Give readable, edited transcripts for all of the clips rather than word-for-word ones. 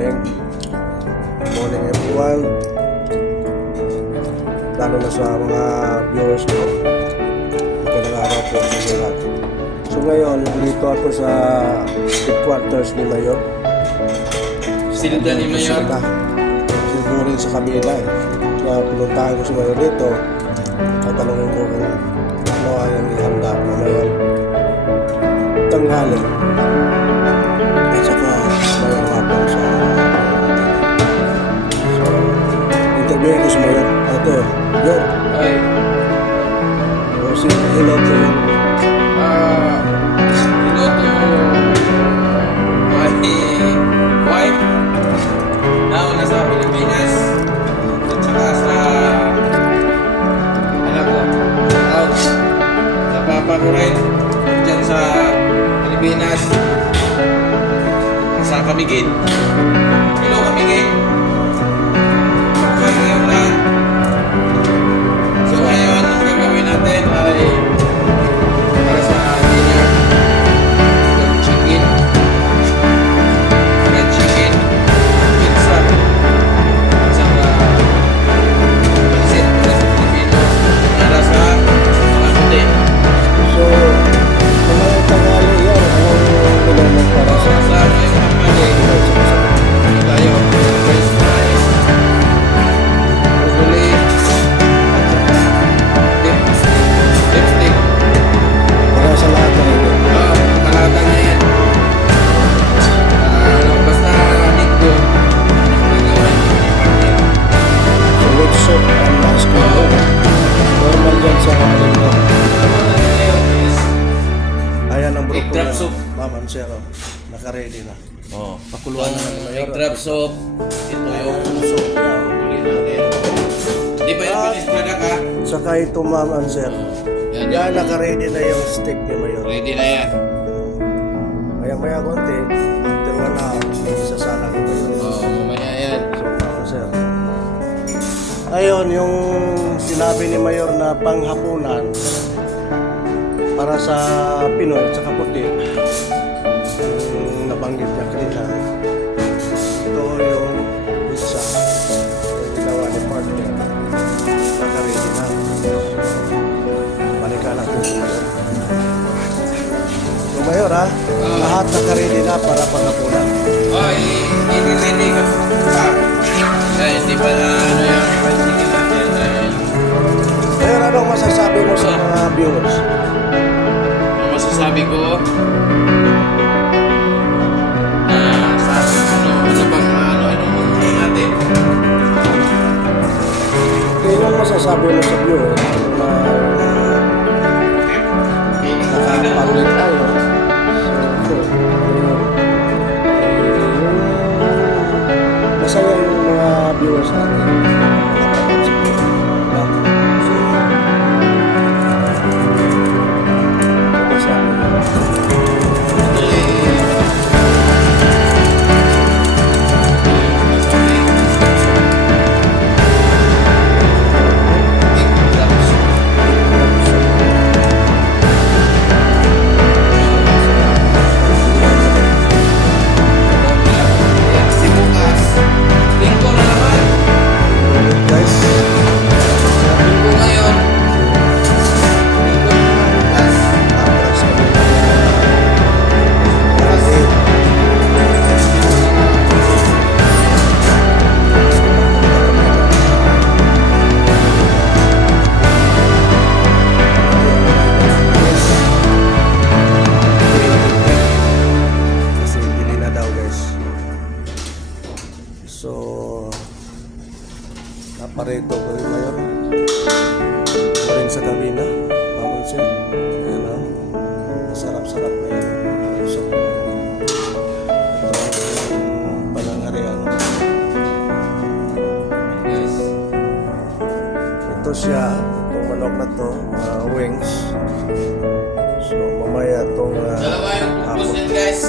morning. Good morning everyone. Lalo na sa mga viewers ko. Magandang araw po sa inyo lahat. So ngayon, dito ako sa headquarters ni Mayor. Silda ni Mayor. Siguro rin sa kabila eh. Kaya pinuntahan ko si Mayor dito. Tatanungin ko kung ano ang ihanda na Mayor. Tanghali. At saka Mayor hapon sa so, interviewin ko si Mayor. Ito, Mayor. Ay. Hello to you. Hello to my wife. Now, nasa Pilipinas. At saka sa anak ko. Out. Sa papa ko rin. Diyan sa Pilipinas. Sa Camiguin. Hello, Camiguin. Okay, ngayon lang. So ngayon, ang gagawin natin ay para sa dinner, chicken, fried chicken, pizza, at saka pansit para sa Pilipino, para sa mga puti. So, kung mga tanghali yan, anong nilaman para sa Sa ngayong kapali, tayo, french fries, broccoli, lipstick. para sa lahat na ito? Kalahatan na yan. Basta linggo. So, which soup ang last ko? Normal yan sa akin mo. Ayan ang Egg broccoli. crab soup. Ma'am, sir, naka-ready na. Oh. Pakuluan na ng Mayor. Egg crab soup. Ito yung soup. huli natin. Di ba yung finished product ha? Saka ito, ma'am and sir. Yan, Yan, naka-ready na yung steak ni Mayor. ready na yan. Maya-maya konti, after 1 hour, isasala ni Mayor. Oh, mamaya yan. So, ma'am, sir. Ayun, yung sinabi ni Mayor na panghapunan para sa Pinoy at saka puti. Yung nabanggit niya kanina. Ito yung pizza. Yung ginawa ni partner. Naka-ready na. Balikan natin si Mayor. So, Mayor ha, lahat naka-ready na para panghapunan. Oh, i-ready ka pa. Eh, hindi pa na ano yan. Chicken natin. Mayor, anong masasabi mo sa mga viewers? Ang masasabi ko, ano bang ano natin? Anong masasabi mo sa viewers na nakapangit tayo? So, masaya yung mga viewers natin. Guys, atras kami na kasi bili na daw guys. So, naparito ko rin Mayor. Ako rin sa kabina. Mamon siya. Ayan o. Masarap-sarap na yan. So, ito ang panangarian. Ito siya. Itong manok na to. Wings. So, mamaya itong Dalawa yung hapon. purpose yan guys.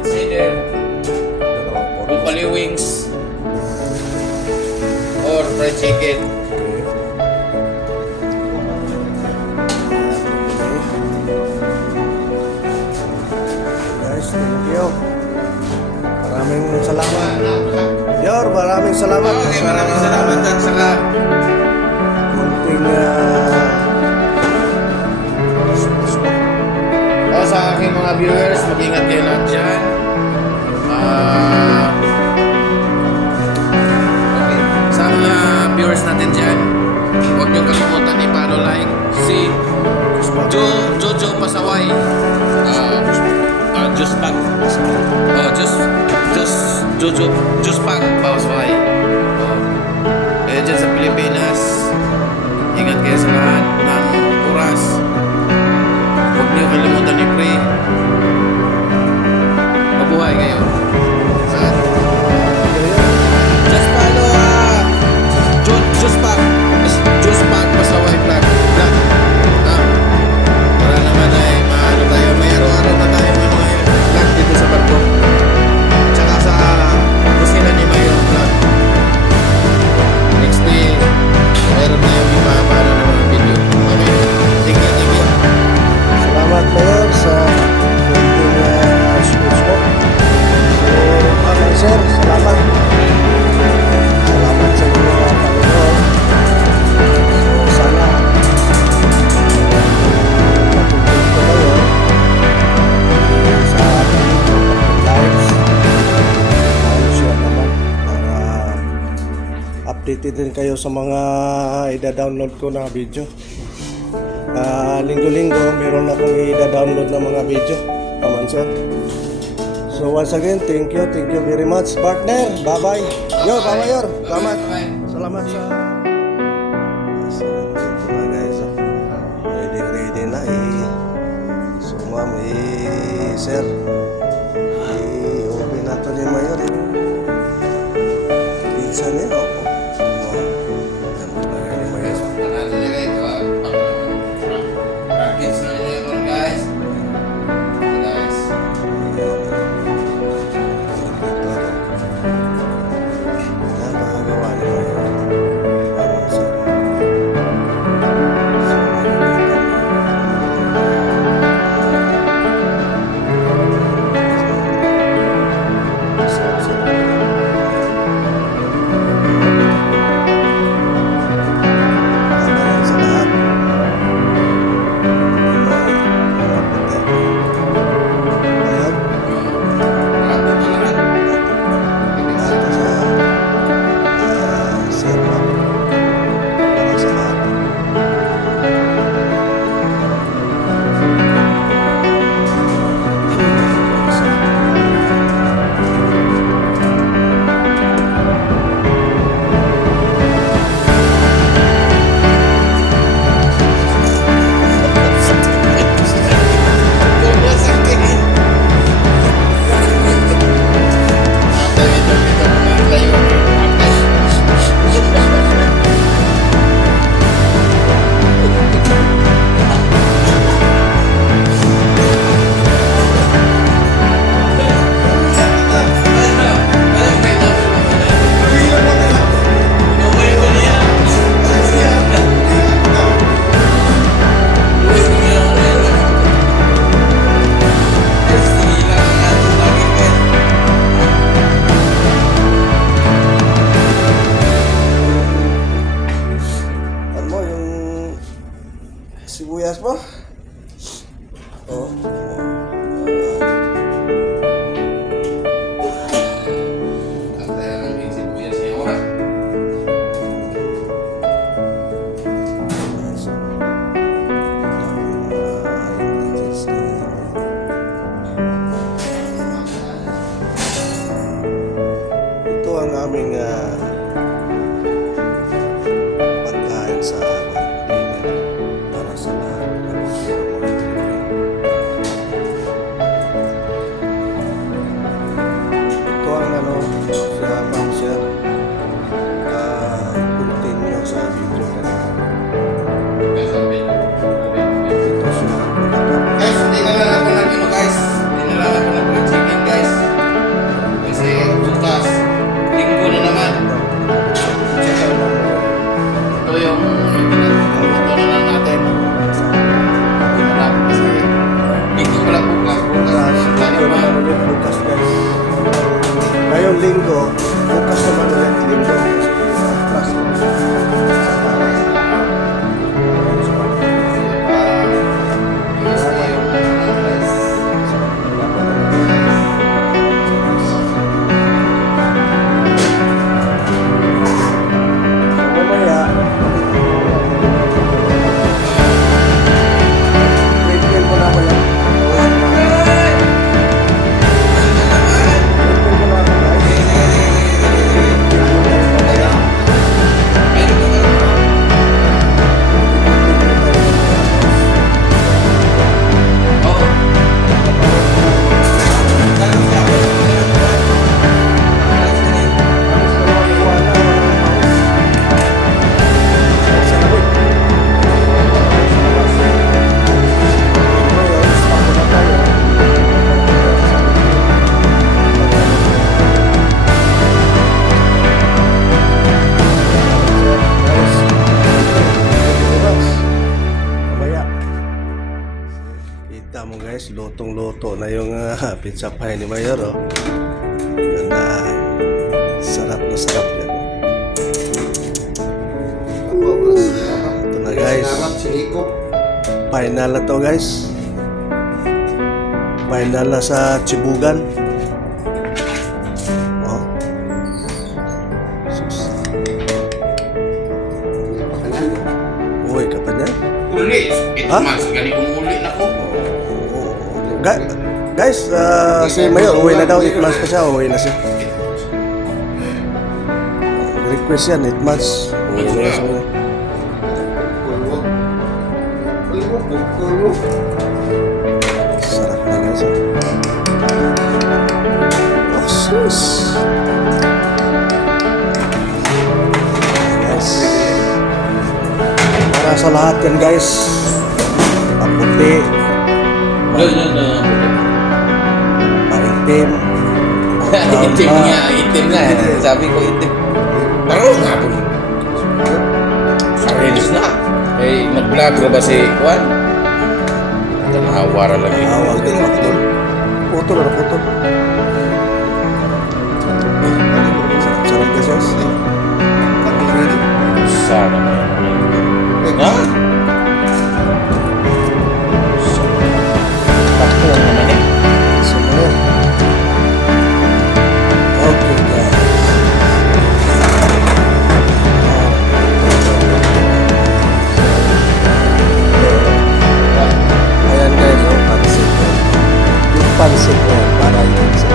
It's either Dalawang pork. buffalo wings or fried chicken. Guys, thank you. Maraming salamat. Yor, maraming salamat. Okay, maraming salamat at saka Munting sa aking mga viewers, mag-ingat kayo lahat dyan. Okay. Sa mga viewers natin dyan, huwag niyo kalimutan i-follow like si Jojo Pasaway. Just Pack. Just Pack Pasaway. Kaya dyan sa Pilipinas, ingat kayo sa lahat ng oras. Huwag niyo kalimutan i-pray. Mabuhay kayo. Just follow Just Pack Pasaway Vlog. Para naman ay maano tayo, may araw-araw na tayo may mga vlog dito sa barko. Tsaka sa kusina ni Mayor Vlog. Next day, meron na yung ipapaano ng mga video. Okay. Thank you. salamat Mayor sa munting speech mo. So, sir, salamat. Salamat sa inyo, Panginoon. So, sana matutunan ko kayo sa ating lives. Share naman para updated din kayo sa mga ida-download ko na video. Linggo-linggo meron akong i-download na mga video. Naman sir. So once again, thank you very much partner. Bye-bye. Yo, bye-bye yor. Salamat. Salamat sa ito na guys. Ready na so ma'am, sir. I-open nato ni Mayor. Pizza niya. Sibuyas mo? Oh. Ito ang aming pagkain sa dinner para sa lahat ng mga ito ang sa ma'am sir continue sa video na ito siya Guys, hindi na lang ako nag-ano guys. Hindi na lang ako nag-chicken guys. Kasi bukas, linggo na naman. luto na yung pizza pie ni Mayor. Oh. Yun na. Sarap na sarap yan. Ito na guys. Final na to guys. Final na sa Chibugan. Oh. Sus. Uy, kapan yan? Uli. Ito Ha? mas. Gani kong uli na ko. Guys, si Mayor, uwi na daw. 8 months pa siya. Uwi na siya. Request yan, 8 months. Uwi na siya. Sarap na guys. Oh, sus. Guys. Para sa lahat yan guys. Paputi. Ganyan na. Maitim. Itim nga. Itim na. Sabi ko itim. Pero nga po. Sarins na. Eh, nag-vlog na ba si Juan? Nawara lang yun. Awal din ako. Putol na putol. Sarap ka siya. Sana na yun. Ha? Takbo lang naman eh. Sige. Okay guys. Ayan guys, yung pansit. Yung pansit ko para yun sa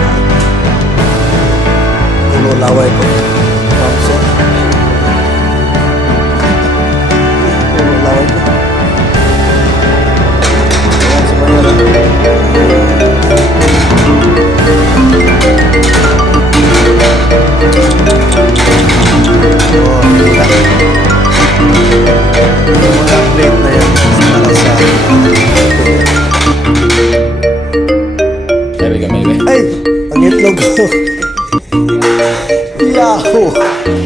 ulo laway ko. Pansit. Ulo laway ko. Ayan sa mga oh, gila. Yung mga plate na yan para sa Sabi ka may ay! Ang itlog ko! Yahoo!